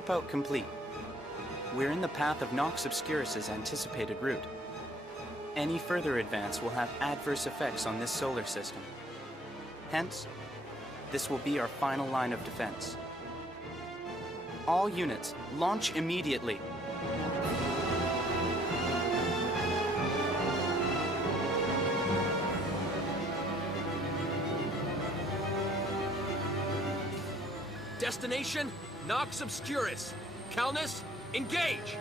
Warp out complete. We're in the path of Nox Obscurus's anticipated route. Any further advance will have adverse effects on this solar system. Hence, this will be our final line of defense. All units, launch immediately. Destination, Nox Obscurus. Calnus, engage!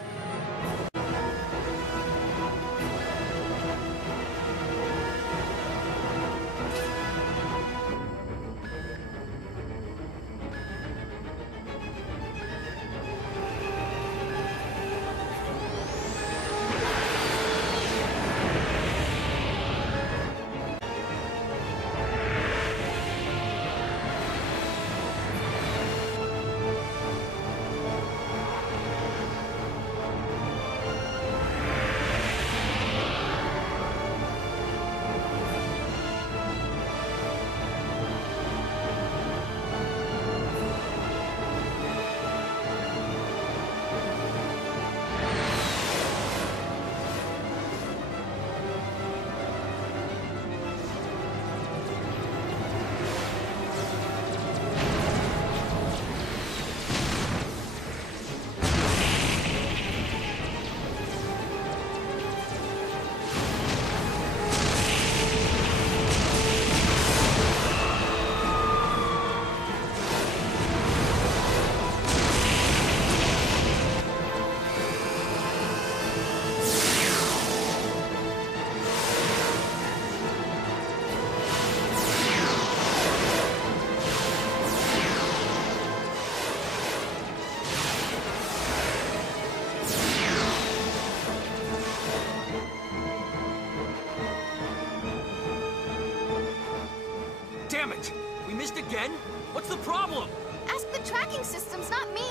Damn it! We missed again? What's the problem? Ask the tracking systems, not me!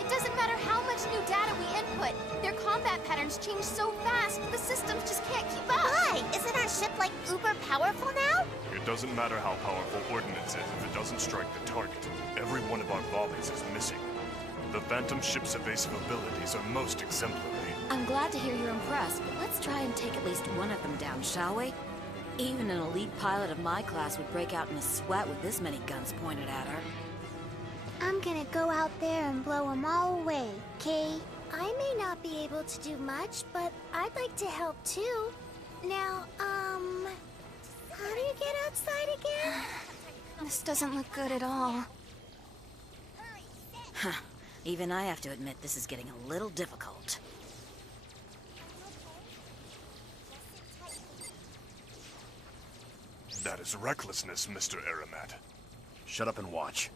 It doesn't matter how much new data we input. Their combat patterns change so fast, the systems just can't keep up. Why? Isn't our ship, like, uber powerful now? It doesn't matter how powerful ordnance is if it doesn't strike the target. Every one of our volleys is missing. The Phantom ship's evasive abilities are most exemplary. I'm glad to hear you're impressed, but let's try and take at least one of them down, shall we? Even an elite pilot of my class would break out in a sweat with this many guns pointed at her. I'm gonna go out there and blow them all away, okay? I may not be able to do much, but I'd like to help too. Now, how do you get outside again? This doesn't look good at all. Huh. Even I have to admit this is getting a little difficult. That is recklessness, Mr. Aramat. Shut up and watch.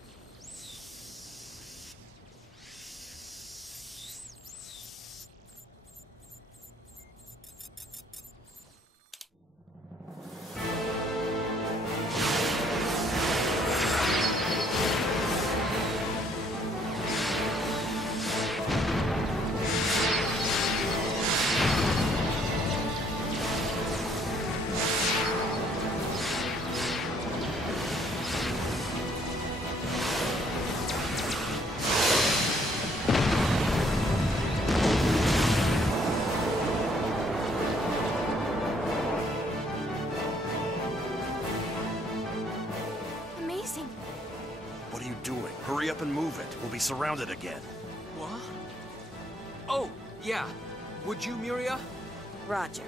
Amazing. What are you doing? Hurry up and move it. We'll be surrounded again. What? Oh, yeah. Would you, Miria? Roger.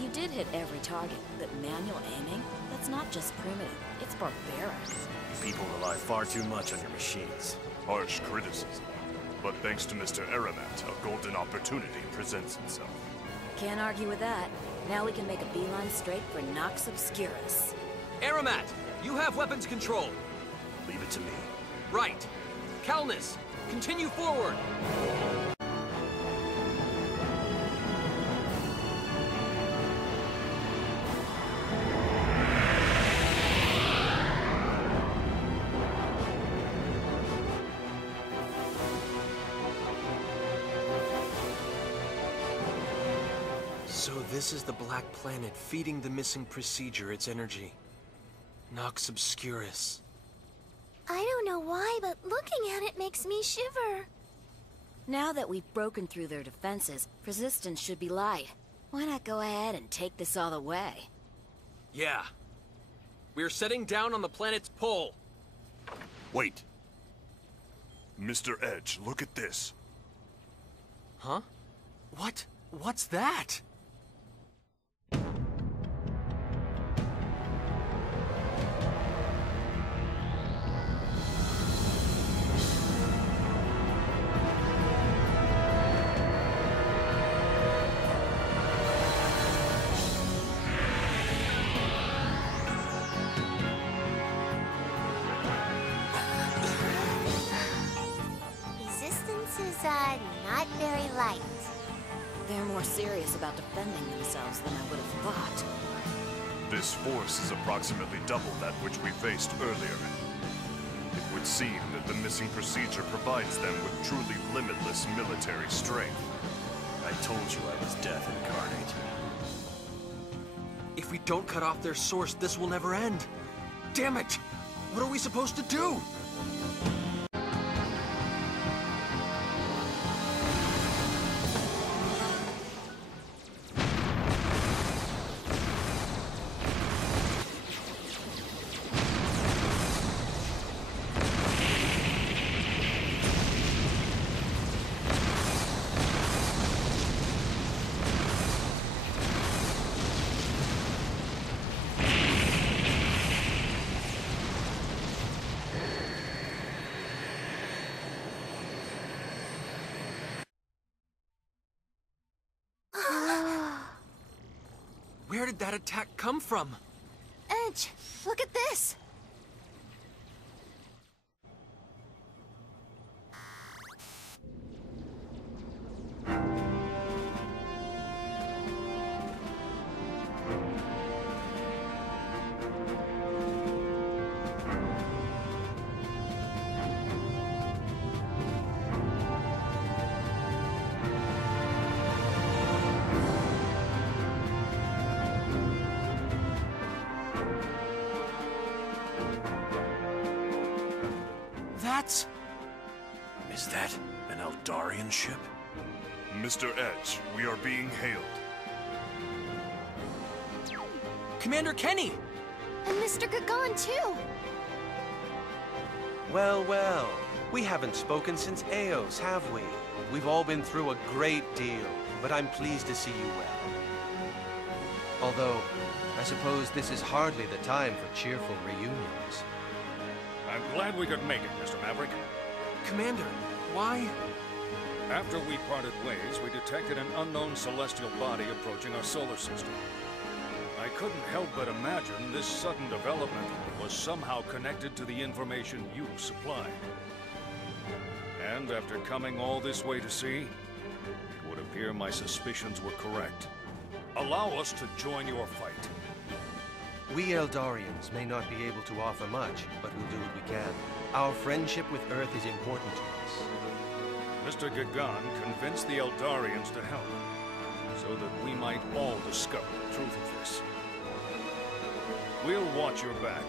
You did hit every target, but manual aiming? That's not just primitive, it's barbaric. People rely far too much on your machines. Harsh criticism. But thanks to Mr. Aramat, a golden opportunity presents itself. Can't argue with that. Now we can make a beeline straight for Nox Obscurus. Aramat, you have weapons control. Leave it to me. Right. Calnus, continue forward. So this is the Black Planet feeding the missing procedure its energy. Nox Obscurus. I don't know why, but looking at it makes me shiver. Now that we've broken through their defenses, resistance should be light. Why not go ahead and take this all the way? Yeah. We're setting down on the planet's pole. Wait. Mr. Edge, look at this. Huh? What's that? Resistance is, not very light. They're more serious about defending themselves than I would have thought. This force is approximately double that which we faced earlier. It would seem that the missing procedure provides them with truly limitless military strength. I told you I was death incarnate. If we don't cut off their source, this will never end. Damn it! What are we supposed to do? Where did that attack come from? Edge, look at this! That's... Is that an Eldarian ship? Mr. Edge, we are being hailed. Commander Kenny! And Mr. Gagan, too! Well, well. We haven't spoken since Eos, have we? We've all been through a great deal, but I'm pleased to see you well. Although, I suppose this is hardly the time for cheerful reunions. I'm glad we could make it, Mr. Maverick. Commander, why? After we parted ways, we detected an unknown celestial body approaching our solar system. I couldn't help but imagine this sudden development was somehow connected to the information you supplied. And after coming all this way to see, it would appear my suspicions were correct. Allow us to join your fight. We Eldarians may not be able to offer much, but we'll do what we can. Our friendship with Earth is important to us. Mr. Gagan convinced the Eldarians to help, so that we might all discover the truth of this. We'll watch your back.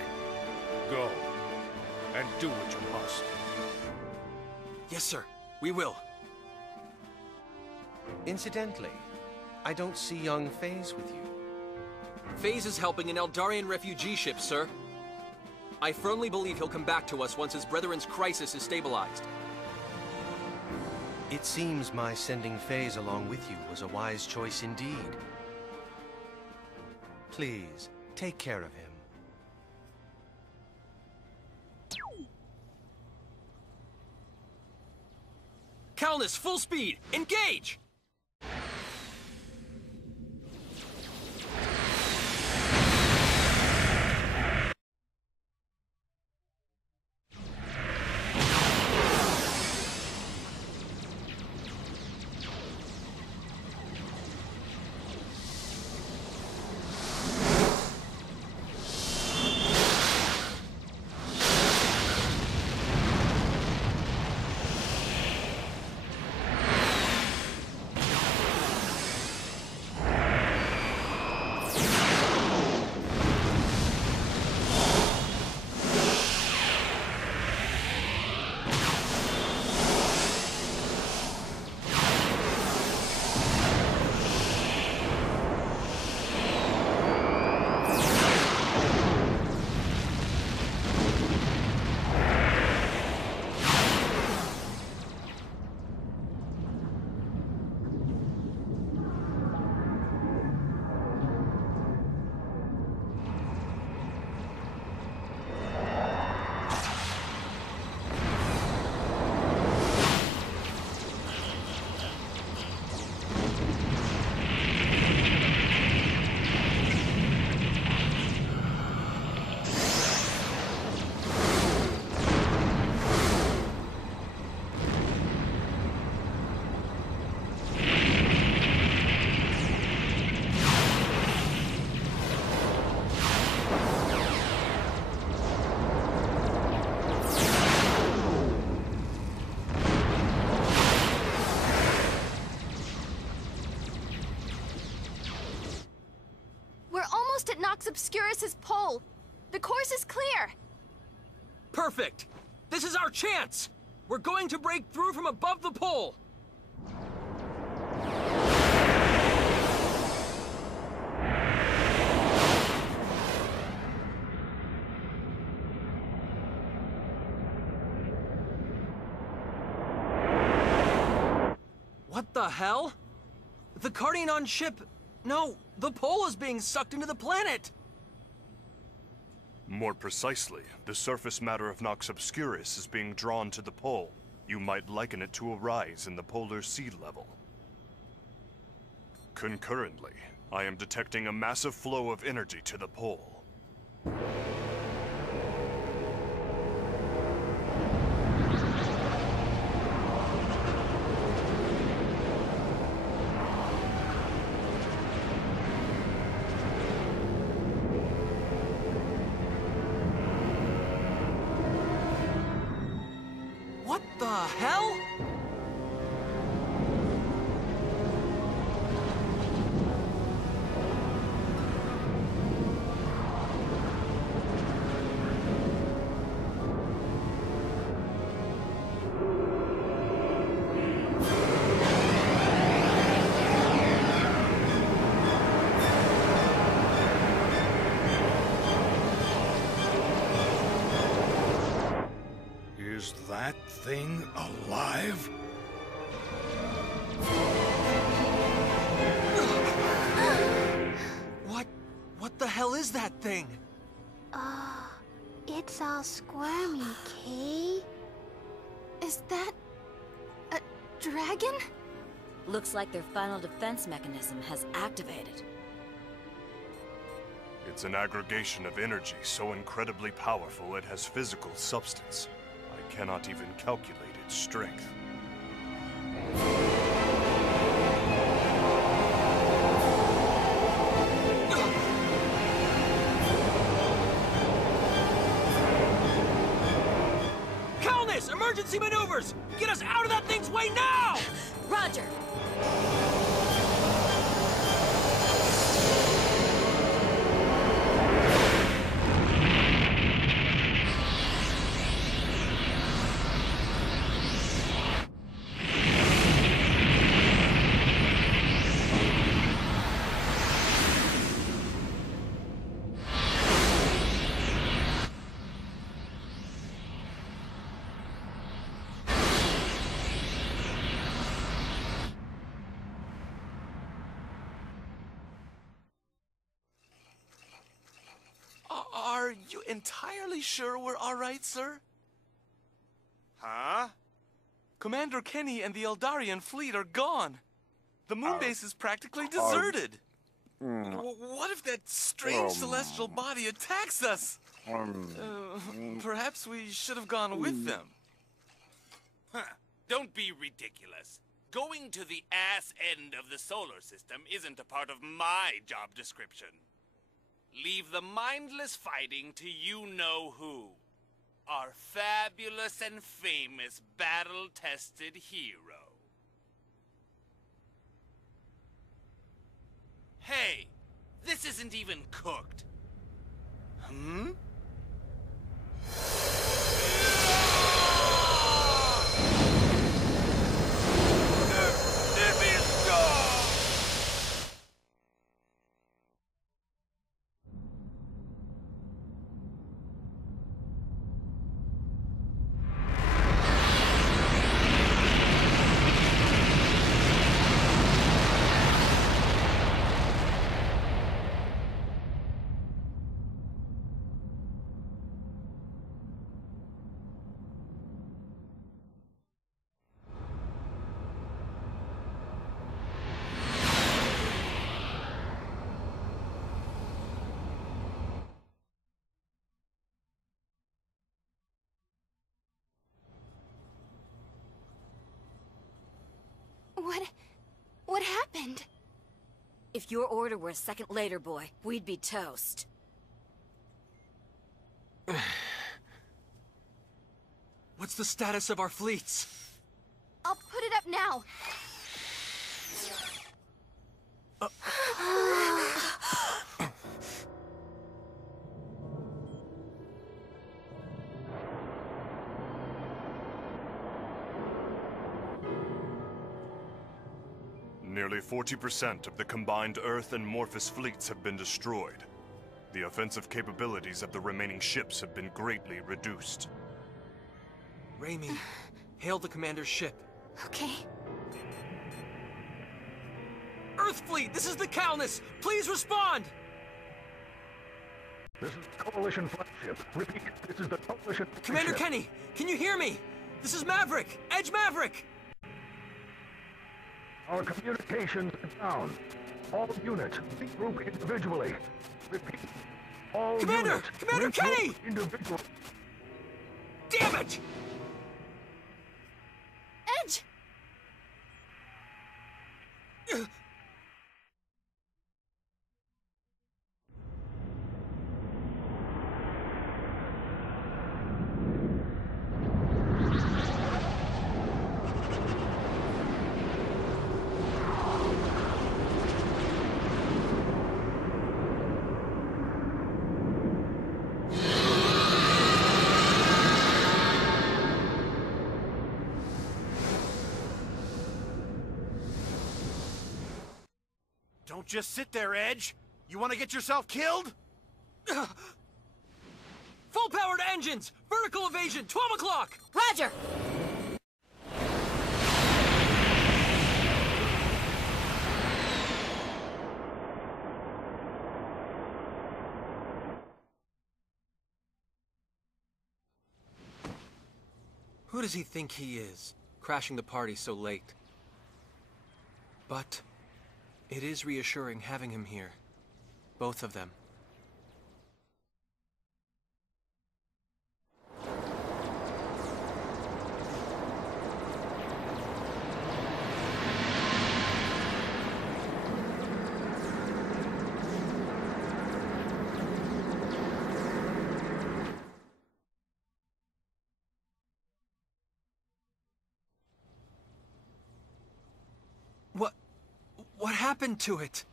Go, and do what you must. Yes, sir. We will. Incidentally, I don't see young Phase with you. Phase is helping an Eldarian refugee ship, sir. I firmly believe he'll come back to us once his brethren's crisis is stabilized. It seems my sending Phase along with you was a wise choice indeed. Please, take care of him. Calnus, full speed! Engage! almost at Nox Obscurus' pole. The course is clear. Perfect! This is our chance! We're going to break through from above the pole! What the hell? The Cardianon ship... No, the pole is being sucked into the planet! More precisely, the surface matter of Nox Obscurus is being drawn to the pole. You might liken it to a rise in the polar sea level. Concurrently, I am detecting a massive flow of energy to the pole. What the hell? Is that thing alive? What the hell is that thing? It's all squirmy, Kay. Is that a dragon? Looks like their final defense mechanism has activated. It's an aggregation of energy so incredibly powerful it has physical substance. I cannot even calculate its strength. Calnus! Emergency maneuvers! Get us out of that thing's way now! Roger! Are you entirely sure we're all right, sir? Huh? Commander Kenny and the Eldarian fleet are gone. The moon base is practically deserted. What if that strange celestial body attacks us? Perhaps we should have gone with them. Don't be ridiculous. Going to the ass end of the solar system isn't a part of my job description. Leave the mindless fighting to you-know-who. Our fabulous and famous battle-tested hero. Hey, this isn't even cooked. Hmm? What happened? If your order were a second later, boy, we'd be toast. What's the status of our fleets? I'll put it up now. Nearly 40% of the combined Earth and Morphus fleets have been destroyed. The offensive capabilities of the remaining ships have been greatly reduced. Raimi, hail the commander's ship. Okay. Earth Fleet, this is the Calnus! Please respond! This is Coalition flagship. Repeat, this is the Coalition flagship. Commander Kenny, can you hear me? This is Maverick! Edge Maverick! Our communications are down. All units, regroup individually. Repeat, all Commander! units, Commander regroup Kenny! individually. Damn it! Edge! Don't just sit there, Edge. You want to get yourself killed? Full power to engines! Vertical evasion, 12 o'clock! Roger! Who does he think he is, crashing the party so late? But it is reassuring having him here. Both of them. What happened to it?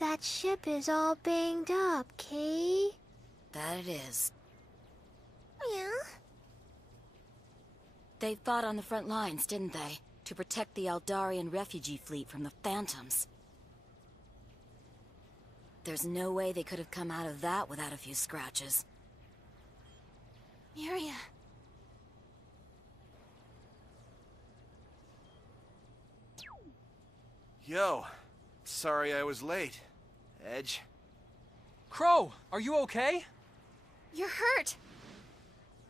That ship is all banged up, Kay. That it is. Yeah? They fought on the front lines, didn't they? To protect the Eldarian refugee fleet from the Phantoms. There's no way they could have come out of that without a few scratches. Miria. Yo, sorry I was late. Edge. Crow, are you okay? You're hurt.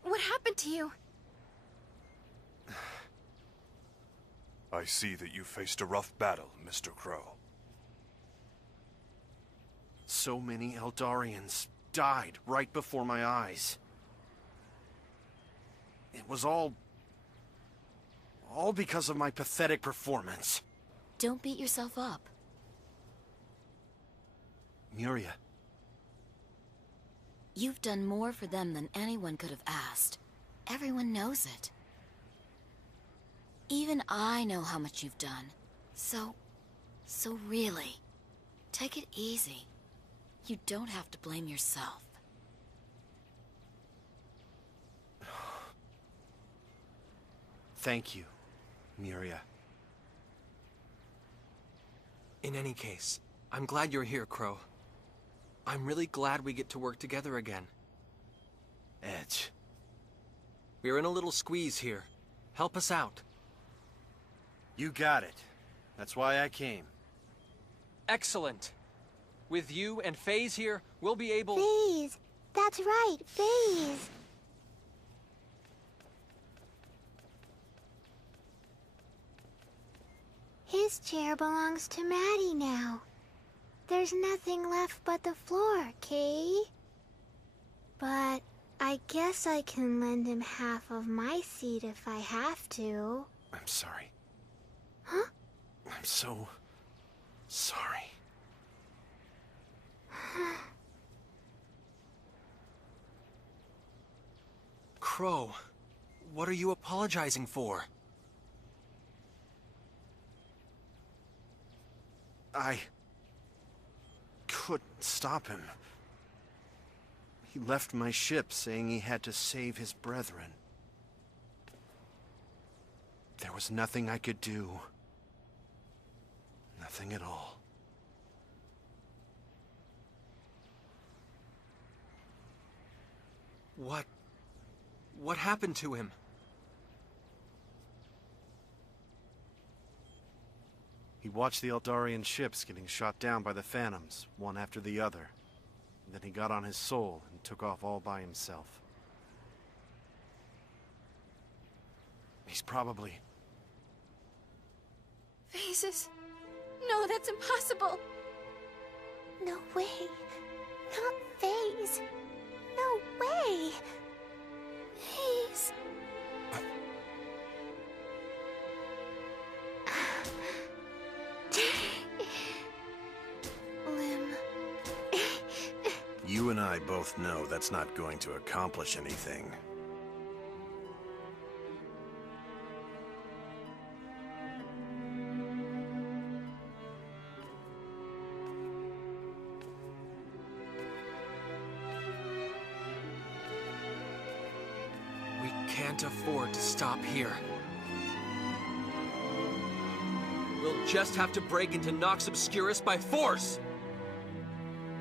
What happened to you? I see that you faced a rough battle, Mr. Crow. So many Eldarians died right before my eyes. It was all because of my pathetic performance. Don't beat yourself up. Miria. You've done more for them than anyone could have asked. Everyone knows it. Even I know how much you've done. So really, take it easy. You don't have to blame yourself. Thank you, Miria. In any case, I'm glad you're here, Crow. I'm really glad we get to work together again. Edge. We're in a little squeeze here. Help us out. You got it. That's why I came. Excellent. With you and FaZe here, we'll be able... FaZe! That's right, FaZe! His chair belongs to Maddie now. There's nothing left but the floor, Kay. But I guess I can lend him half of my seat if I have to. I'm sorry. Huh? I'm so sorry. Crow, what are you apologizing for? I couldn't stop him. He left my ship saying he had to save his brethren. There was nothing I could do. Nothing at all. What happened to him? He watched the Eldarian ships getting shot down by the Phantoms, one after the other. And then he got on his soul and took off all by himself. He's probably... Phases. No, that's impossible. No way. Not Phase. No way. Phase. Lim. You and I both know that's not going to accomplish anything. We can't afford to stop here. We'll just have to break into Nox Obscurus by force!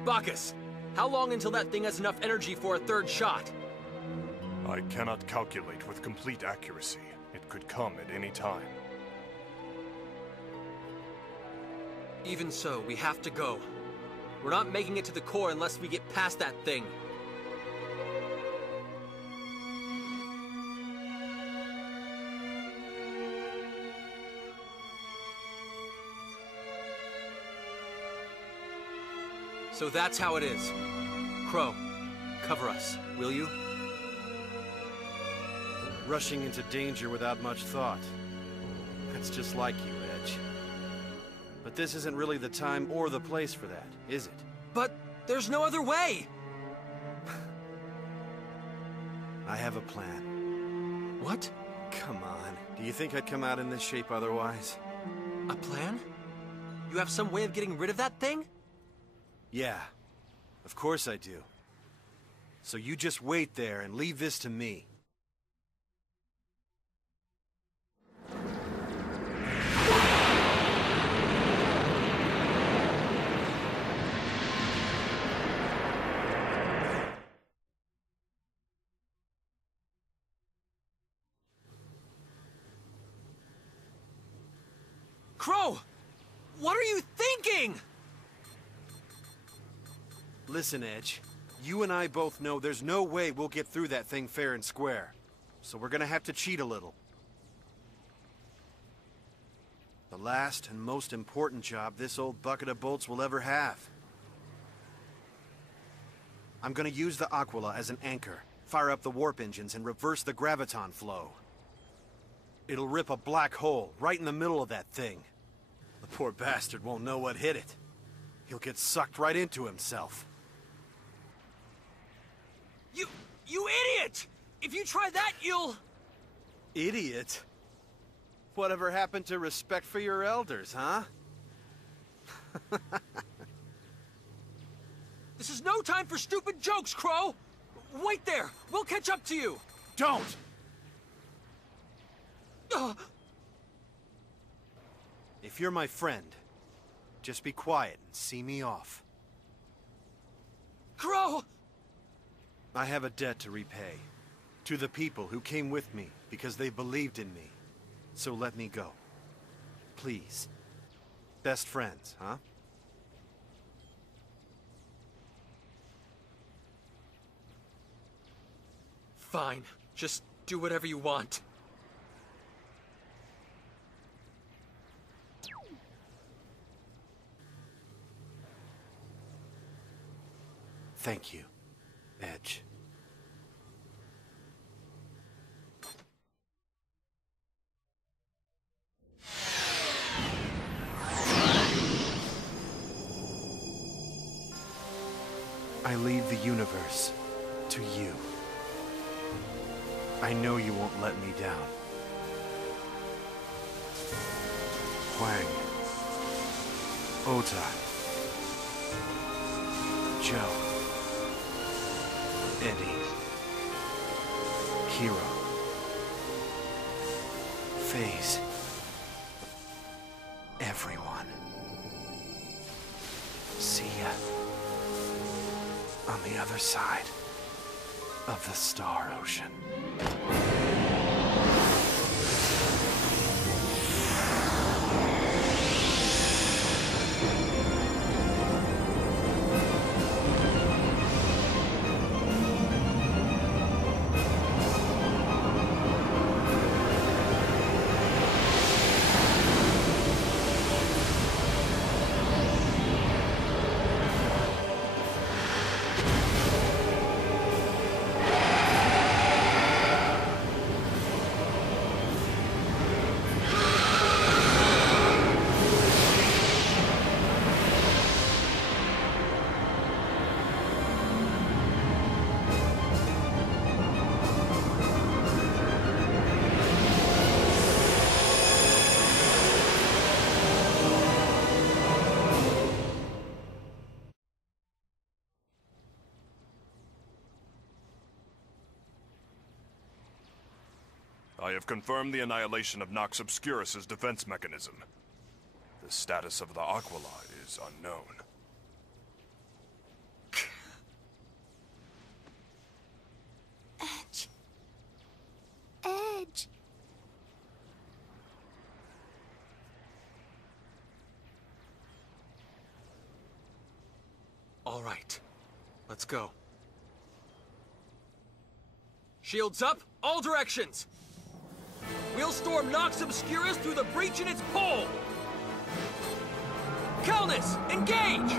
Bacchus, how long until that thing has enough energy for a third shot? I cannot calculate with complete accuracy. It could come at any time. Even so, we have to go. We're not making it to the core unless we get past that thing. So that's how it is. Crow, cover us, will you? Rushing into danger without much thought. That's just like you, Edge. But this isn't really the time or the place for that, is it? But there's no other way! I have a plan. What? Come on. Do you think I'd come out in this shape otherwise? A plan? You have some way of getting rid of that thing? Yeah, of course I do. So you just wait there and leave this to me. Crow! What are you thinking? Listen, Edge. You and I both know there's no way we'll get through that thing fair and square. So we're gonna have to cheat a little. The last and most important job this old bucket of bolts will ever have. I'm gonna use the Aquila as an anchor, fire up the warp engines, and reverse the graviton flow. It'll rip a black hole right in the middle of that thing. The poor bastard won't know what hit it. He'll get sucked right into himself. You idiot! If you try that, you'll... Idiot? Whatever happened to respect for your elders, huh? This is no time for stupid jokes, Crow! Wait there! We'll catch up to you! Don't! If you're my friend, just be quiet and see me off. Crow! I have a debt to repay. To the people who came with me because they believed in me. So let me go. Please. Best friends, huh? Fine. Just do whatever you want. Thank you, Edge. I leave the universe to you. I know you won't let me down. Huang. Ota. Joe. Eddie. Hero. Phase. Everyone. on the other side of the Star Ocean. I have confirmed the annihilation of Nox Obscurus' defense mechanism. The status of the Aquila is unknown. Edge. Edge. All right. Let's go. Shields up, all directions! We'll storm Nox Obscurus through the breach in its pole! Calnus, engage!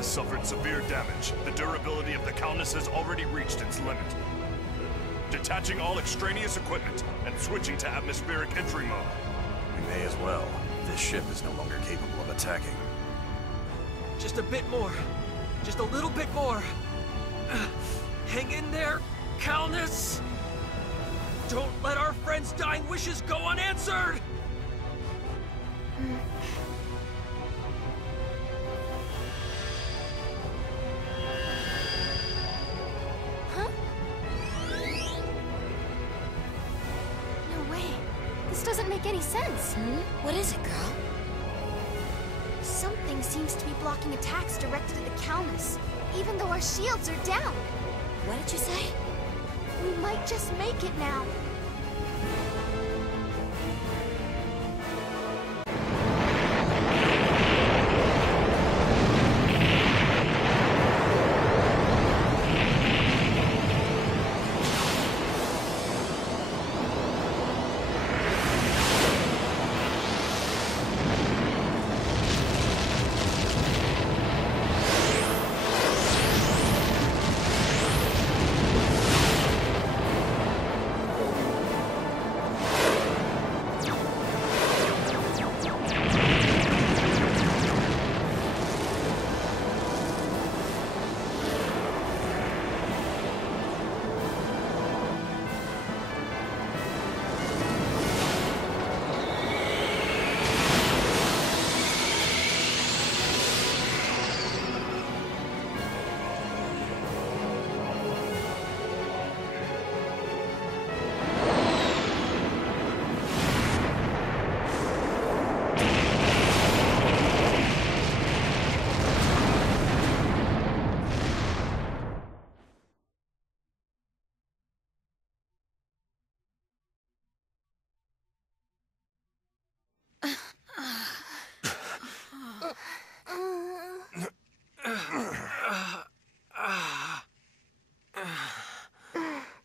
Suffered severe damage. The durability of the Calnus has already reached its limit. Detaching all extraneous equipment and switching to atmospheric entry mode. We may as well. This ship is no longer capable of attacking. Just a bit more. Just a little bit more. Hang in there, Calnus! Don't let our friends' dying wishes go unanswered! Any sense? What is it, girl? Something seems to be blocking attacks directed at the Calnus, even though our shields are down. What did you say? We might just make it now.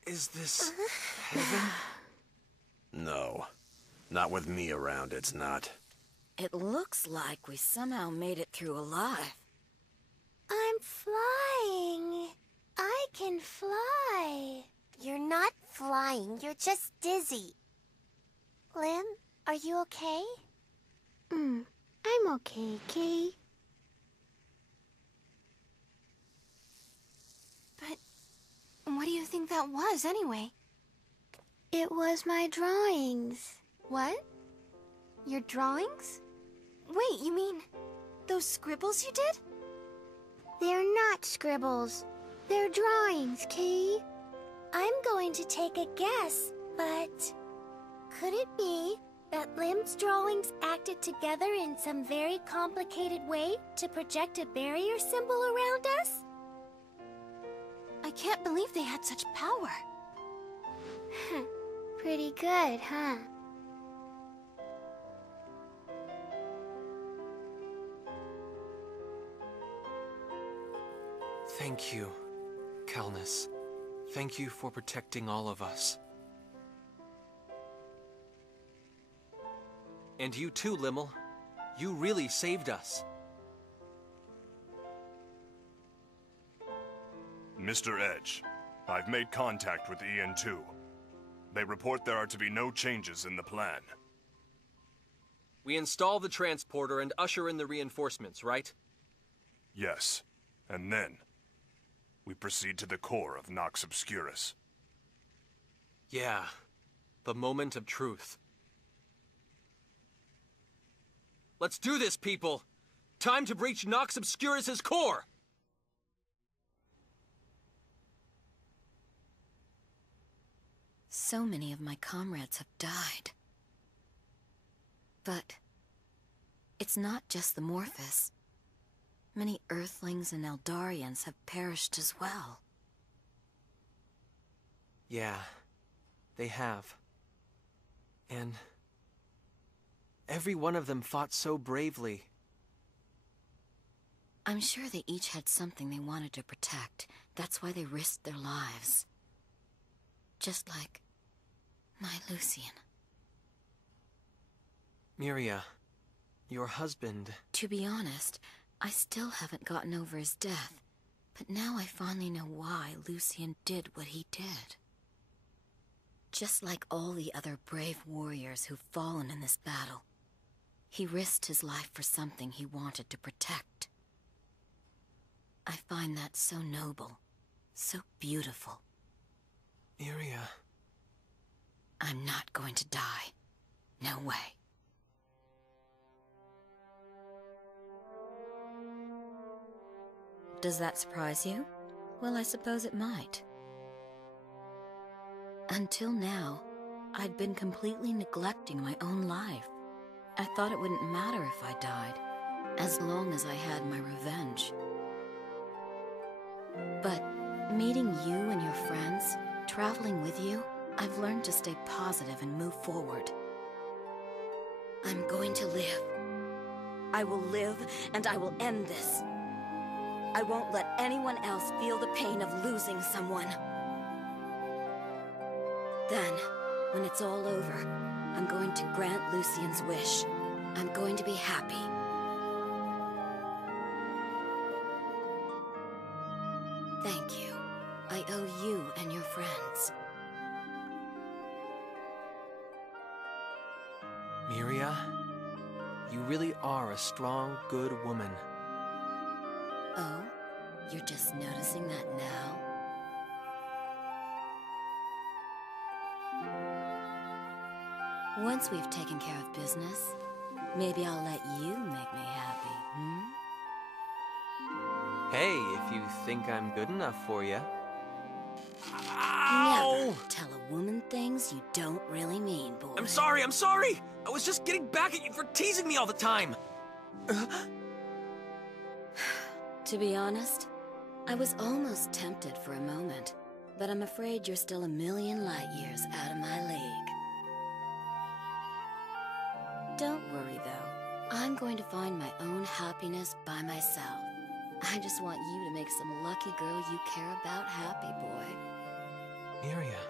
Is this heaven? No. Not with me around, it's not. It looks like we somehow made it through alive. I'm flying. I can fly. You're not flying, you're just dizzy. Lim, are you okay? I'm okay, Kay. But what do you think that was, anyway? It was my drawings. What? Your drawings? Wait, you mean those scribbles you did? They're not scribbles. They're drawings, Kay. I'm going to take a guess, but could it be that Lim's drawings acted together in some very complicated way to project a barrier symbol around us? I can't believe they had such power. Pretty good, huh? Thank you, Calnus. Thank you for protecting all of us. And you too, Limmel. You really saved us. Mr. Edge, I've made contact with EN2. They report there are to be no changes in the plan. We install the transporter and usher in the reinforcements, right? Yes, and then we proceed to the core of Nox Obscurus. Yeah, the moment of truth. Let's do this, people! Time to breach Nox Obscurus' core! So many of my comrades have died. But it's not just the Morphus. Many Earthlings and Eldarians have perished as well. Yeah, they have. And every one of them fought so bravely. I'm sure they each had something they wanted to protect. That's why they risked their lives. Just like my Lucian. Miria, your husband... To be honest, I still haven't gotten over his death. But now I finally know why Lucian did what he did. Just like all the other brave warriors who've fallen in this battle, he risked his life for something he wanted to protect. I find that so noble, so beautiful. Miria... I'm not going to die. No way. Does that surprise you? Well, I suppose it might. Until now, I'd been completely neglecting my own life. I thought it wouldn't matter if I died, as long as I had my revenge. But meeting you and your friends, traveling with you, I've learned to stay positive and move forward. I'm going to live. I will live, and I will end this. I won't let anyone else feel the pain of losing someone. Then, when it's all over, I'm going to grant Lucian's wish. I'm going to be happy. Thank you. I owe you and your friends. Miria, you really are a strong, good woman. Oh? You're just noticing that now? Once we've taken care of business, maybe I'll let you make me happy, Hey, if you think I'm good enough for you. Never tell a woman things you don't really mean, boy. I'm sorry! I was just getting back at you for teasing me all the time! To be honest, I was almost tempted for a moment, but I'm afraid you're still a million light years out of my league. Don't worry, though. I'm going to find my own happiness by myself. I just want you to make some lucky girl you care about happy, boy. Miria.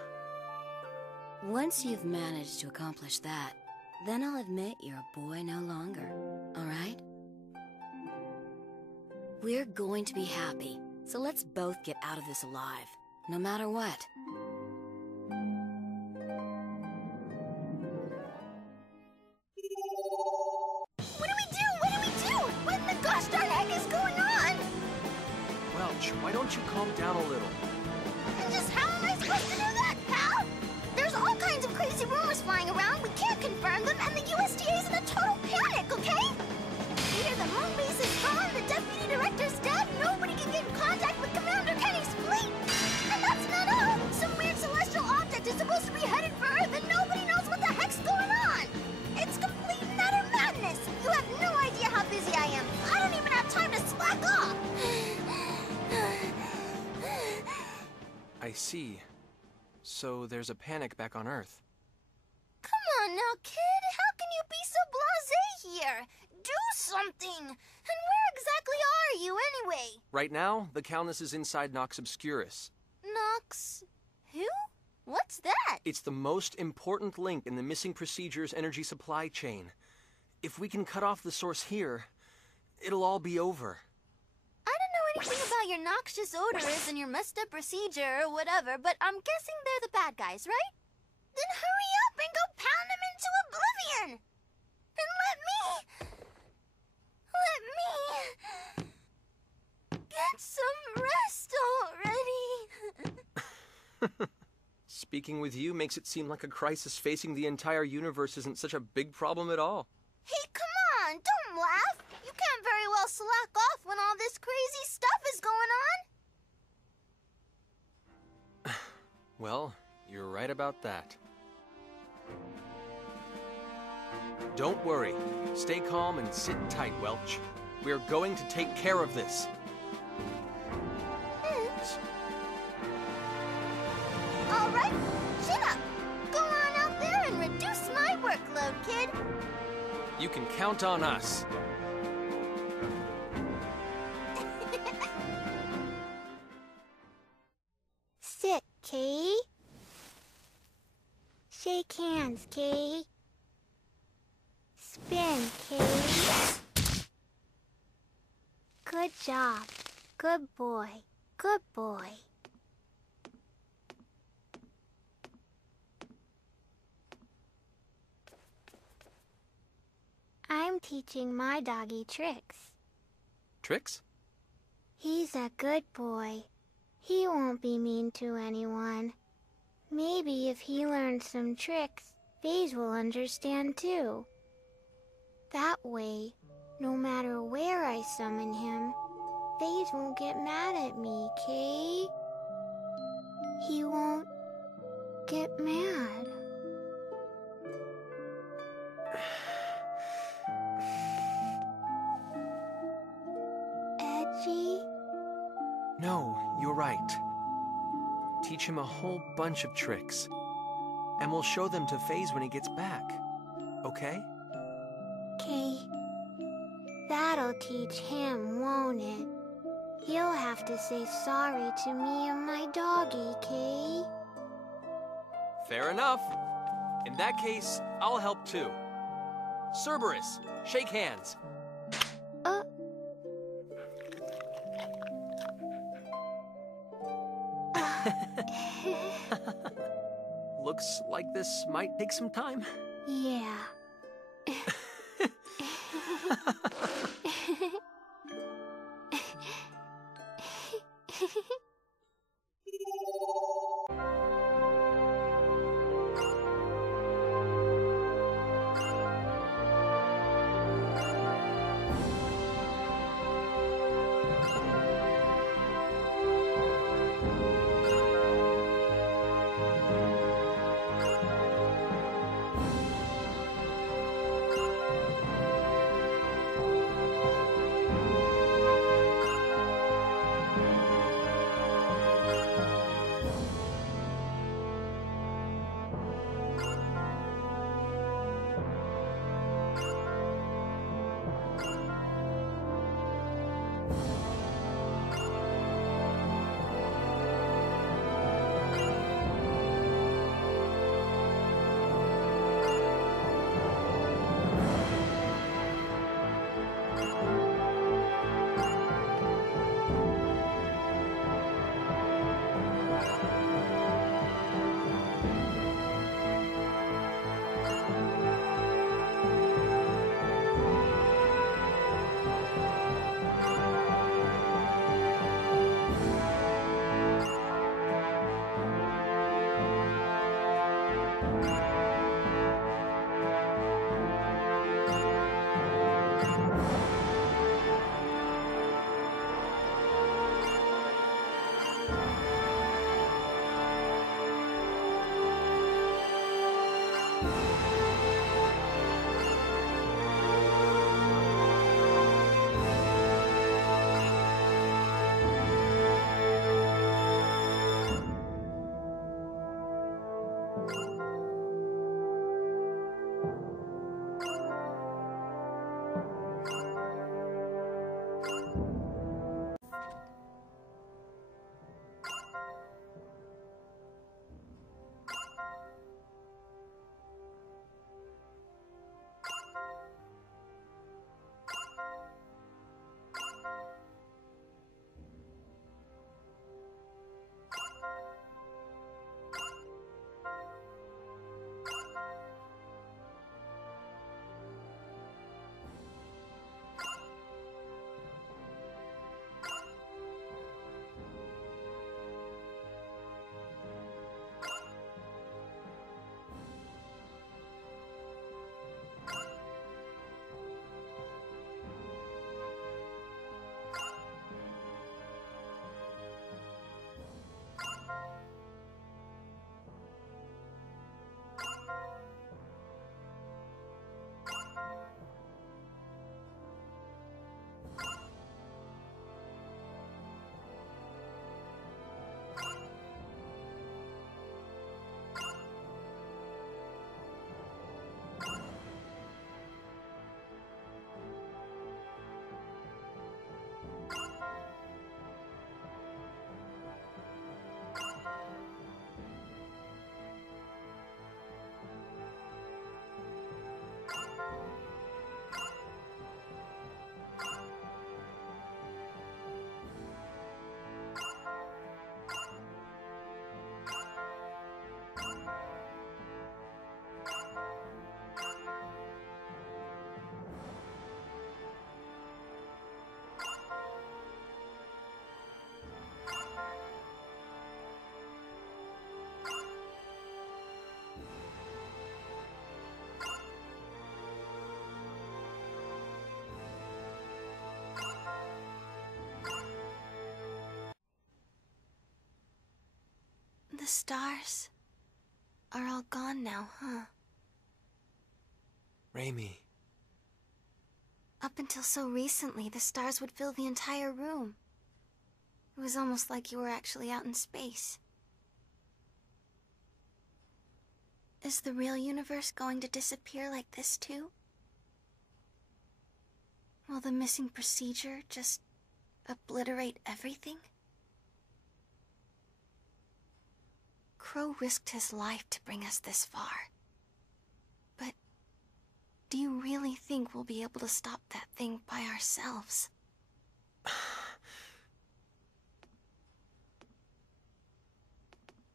Once you've managed to accomplish that, Then I'll admit you're a boy no longer, all right? We're going to be happy, so let's both get out of this alive, no matter what. What do we do? What do we do? What in the gosh darn heck is going on? Welch, why don't you calm down a little? And just how am I supposed to do that, pal? There's all kinds of crazy rumors flying around. We can't confirm them, and the USDA's in a total panic, okay? Either the moon base is gone, the deputy director's dead, nobody can get in contact with Commander Kenny's fleet. And that's not all. Some weird celestial object is supposed to be headed for Earth, and nobody knows what the heck's going on. It's complete and utter madness. You have no idea how busy I am. I don't even have time to slack off. I see. So there's a panic back on Earth. Come on now, kid. How can you be so blasé here? Do something! And where exactly are you, anyway? Right now, the Calnus is inside Nox Obscurus. Nox... who? What's that? It's the most important link in the missing procedures energy supply chain. If we can cut off the source here, it'll all be over. I don't know anything about your noxious odors and your messed up procedure or whatever, but I'm guessing they're the bad guys, right? Then hurry up and go pound them into oblivion! And let me get some rest already. Speaking with you makes it seem like a crisis facing the entire universe isn't such a big problem at all. Hey, come on, don't laugh. You can't very well slack off when all this crazy stuff is going on. Well, you're right about that. Don't worry. Stay calm and sit tight, Welch. We're going to take care of this. All right, chin up. Go on out there and reduce my workload, kid. You can count on us. Sit, Kay. Shake hands, Kay. Spin, Kay. Good job. Good boy. Good boy. I'm teaching my doggy tricks. Tricks? He's a good boy. He won't be mean to anyone. Maybe if he learns some tricks, Faze will understand too. That way, no matter where I summon him, Faze won't get mad at me, Kay. He won't get mad. Edgy? No, you're right. Teach him a whole bunch of tricks. And we'll show them to Faze when he gets back. Okay? Kay, that'll teach him, won't it? He'll have to say sorry to me and my doggy, Kay. Fair enough. In that case, I'll help too. Cerberus, shake hands. Looks like this might take some time. Yeah. stars are all gone now, huh? Raimi. Up until so recently, the stars would fill the entire room. It was almost like you were actually out in space. Is the real universe going to disappear like this too? Will the missing procedure just obliterate everything? Crow risked his life to bring us this far. But do you really think we'll be able to stop that thing by ourselves?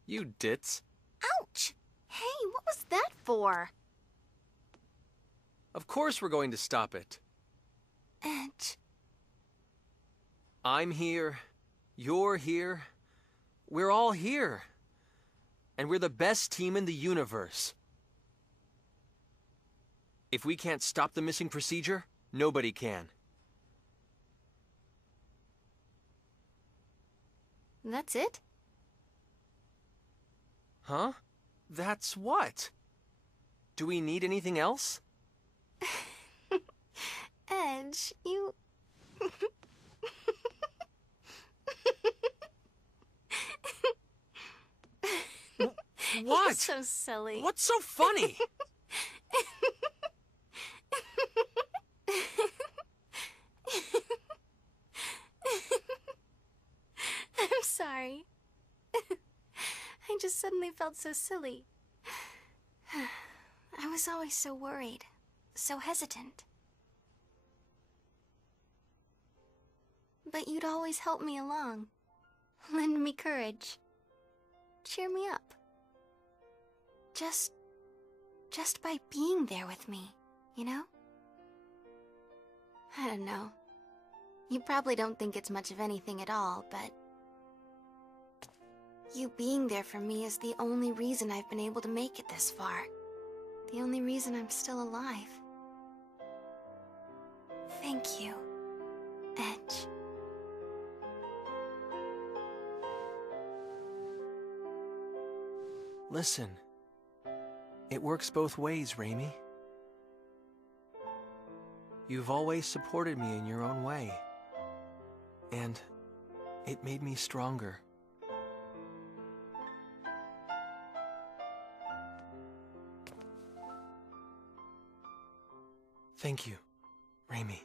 You ditz. Ouch! Hey, what was that for? Of course we're going to stop it. Edge. I'm here. You're here. We're all here. And we're the best team in the universe. If we can't stop the missing procedure, nobody can. That's it? Huh? That's what? Do we need anything else? Edge, you... What? You're so silly. What's so funny? I'm sorry. I just suddenly felt so silly. I was always so worried, so hesitant. But you'd always help me along, lend me courage, cheer me up. Just by being there with me, you know? I don't know. You probably don't think it's much of anything at all, but you being there for me is the only reason I've been able to make it this far. The only reason I'm still alive. Thank you, Edge. Listen. It works both ways, Raimi. You've always supported me in your own way. And it made me stronger. Thank you, Raimi.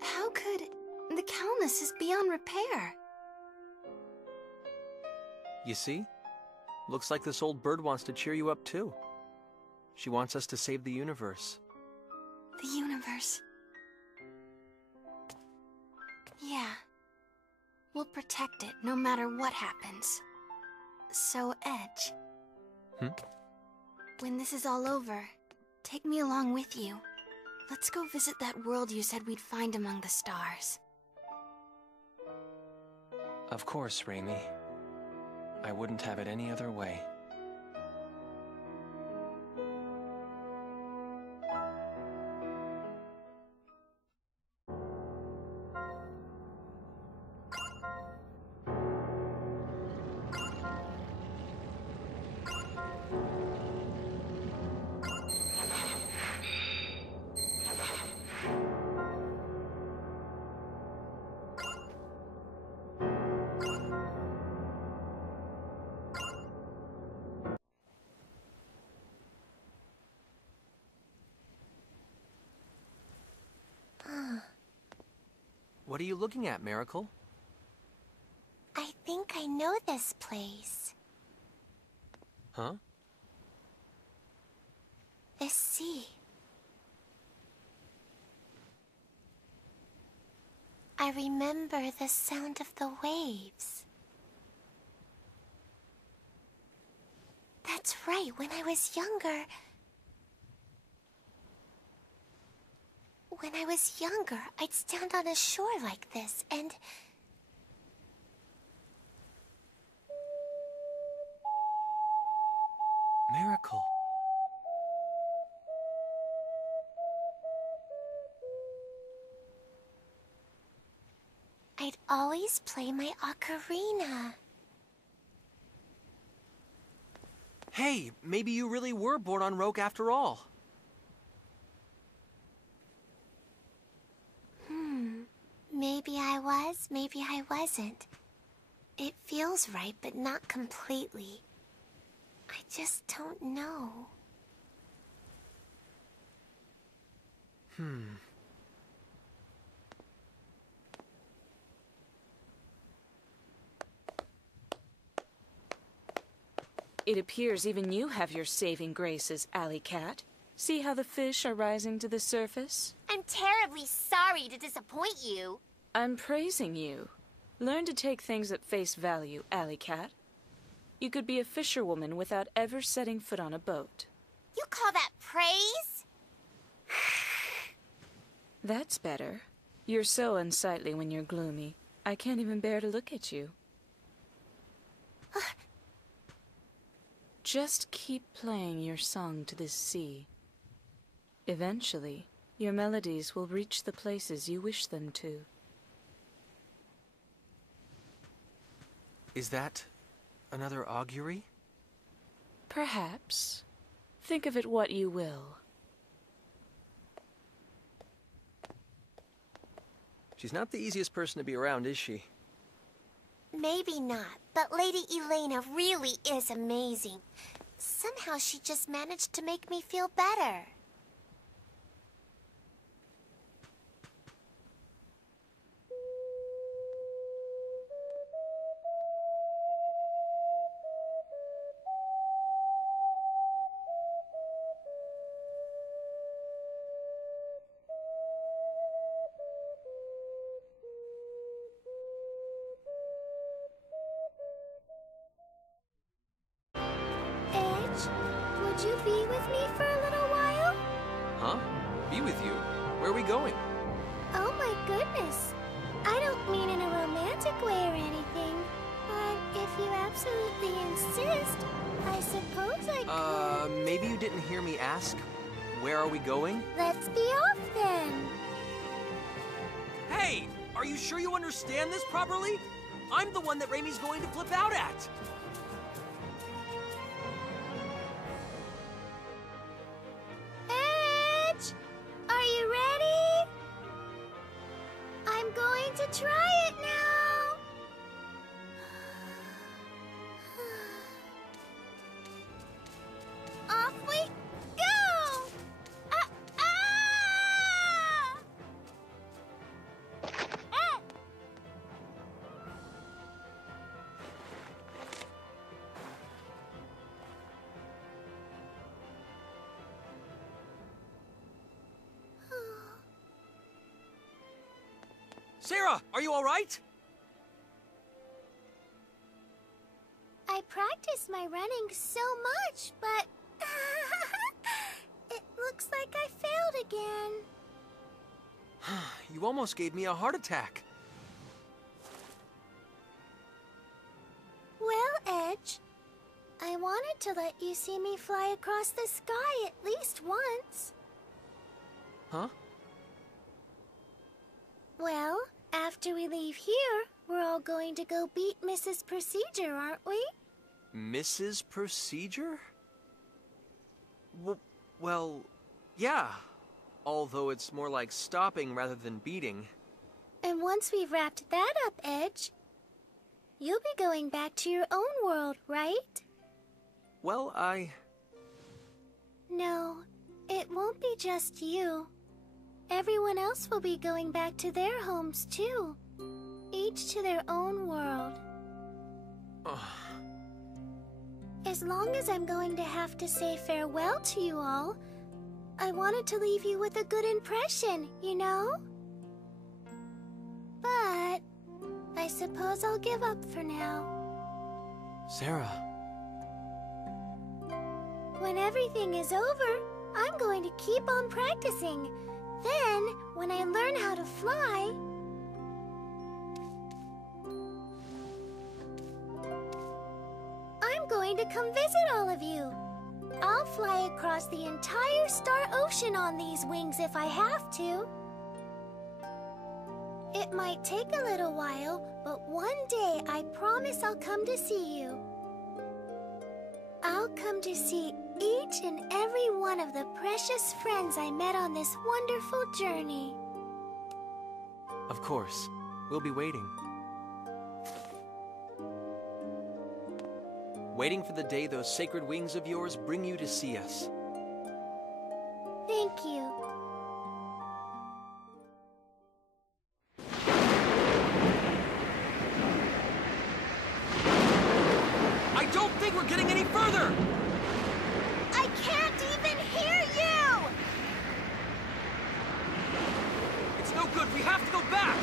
How could... The Calnus is beyond repair. You see? Looks like this old bird wants to cheer you up too. She wants us to save the universe. The universe. Yeah. We'll protect it no matter what happens. So, Edge. When this is all over, take me along with you. Let's go visit that world you said we'd find among the stars. Of course, Raimi. I wouldn't have it any other way. What are you looking at, Miracle? I think I know this place. Huh? The sea. I remember the sound of the waves. That's right, when I was younger... When I was younger, I'd stand on a shore like this, and... Miracle. I'd always play my ocarina. Hey, maybe you really were born on Roke after all. Maybe I was, maybe I wasn't. It feels right, but not completely. I just don't know. It appears even you have your saving graces, Alley Cat. See how the fish are rising to the surface? I'm terribly sorry to disappoint you. I'm praising you. Learn to take things at face value, Alley Cat. You could be a fisherwoman without ever setting foot on a boat. You call that praise? That's better. You're so unsightly when you're gloomy. I can't even bear to look at you. Just keep playing your song to this sea. Eventually, your melodies will reach the places you wish them to. Is that another augury? Perhaps. Think of it what you will. She's not the easiest person to be around, is she? Maybe not, but Lady Elena really is amazing. Somehow she just managed to make me feel better. Would you be with me for a little while? Huh? Be with you? Where are we going? Oh my goodness. I don't mean in a romantic way or anything, but if you absolutely insist, I suppose I could... Maybe you didn't hear me ask, where are we going? Let's be off then. Hey! Are you sure you understand this properly? I'm the one that Raimi's going to flip out at! Are you ready? I'm going to try it now. Off we go! Ah! Ah! Ah! Sarah, are you all right? I practiced my running so much, but it looks like I failed again. You almost gave me a heart attack. Well, Edge, I wanted to let you see me fly across the sky at least once. Huh? Well, after we leave here, we're all going to go beat Mrs. Procedure, aren't we? Mrs. Procedure? Well, yeah. Although it's more like stopping rather than beating. And once we've wrapped that up, Edge, you'll be going back to your own world, right? Well, No, it won't be just you. Everyone else will be going back to their homes, too. Each to their own world. As long as I'm going to have to say farewell to you all, I wanted to leave you with a good impression, you know? But I suppose I'll give up for now. Sarah. When everything is over, I'm going to keep on practicing. then, when I learn how to fly... I'm going to come visit all of you. I'll fly across the entire Star Ocean on these wings if I have to. It might take a little while, but one day I promise I'll come to see you. I'll come to see each and every one of the precious friends I met on this wonderful journey. Of course. We'll be waiting. Waiting for the day those sacred wings of yours bring you to see us. Thank you. I don't think we're getting any further! I can't even hear you! It's no good, we have to go back!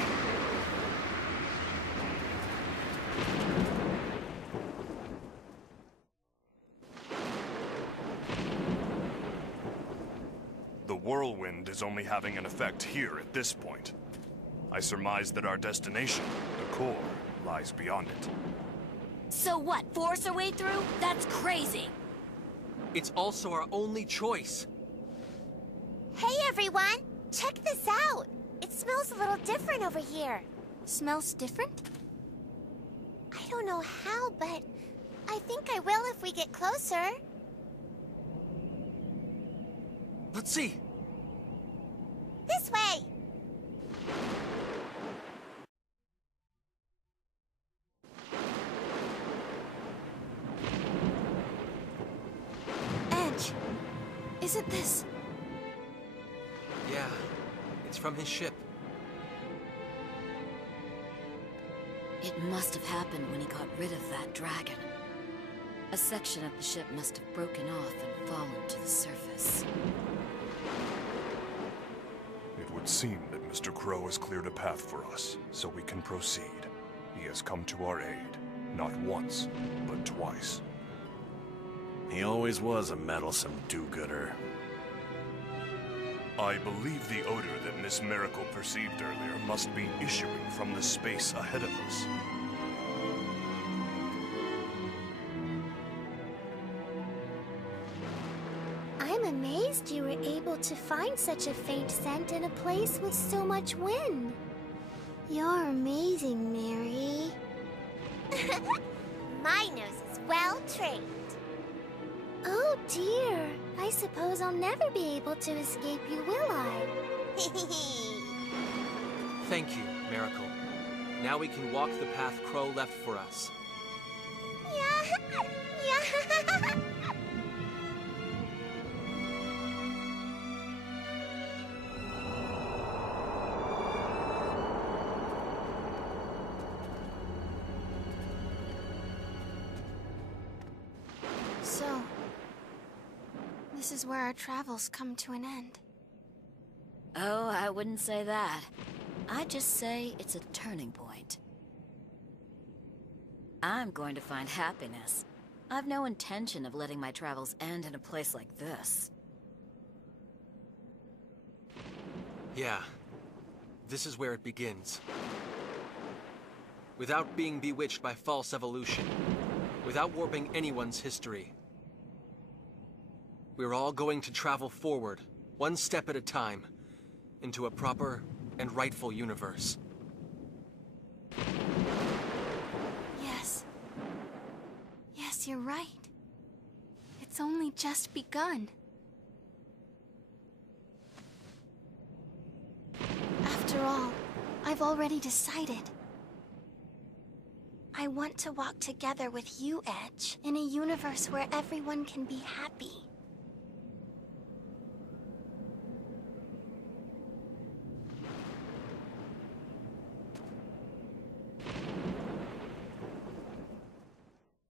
The whirlwind is only having an effect here at this point. I surmise that our destination, the core, lies beyond it. So what, force our way through? That's crazy! It's also our only choice. Hey everyone! Check this out! It smells a little different over here. Smells different? I don't know how, but I think I will if we get closer. Let's see. This way! Edge, isn't this... Yeah, it's from his ship. It must have happened when he got rid of that dragon. A section of the ship must have broken off and fallen to the surface. It would seem that Mr. Crow has cleared a path for us, so we can proceed. He has come to our aid, not once, but twice. He always was a meddlesome do-gooder. I believe the odor that Miss Miracle perceived earlier must be issuing from the space ahead of us. I'm amazed you were able to find such a faint scent in a place with so much wind. You're amazing, Mary. My nose is well trained. Oh dear, I suppose I'll never be able to escape you, will I? Thank you, Miracle. Now we can walk the path Crow left for us. Yeah. Yeah. So, this is where our travels come to an end. Oh, I wouldn't say that. I'd just say it's a turning point. I'm going to find happiness. I've no intention of letting my travels end in a place like this. Yeah, this is where it begins. Without being bewitched by false evolution, without warping anyone's history, we're all going to travel forward, one step at a time, into a proper and rightful universe. Yes. Yes, you're right. It's only just begun. After all, I've already decided. I want to walk together with you, Edge, in a universe where everyone can be happy.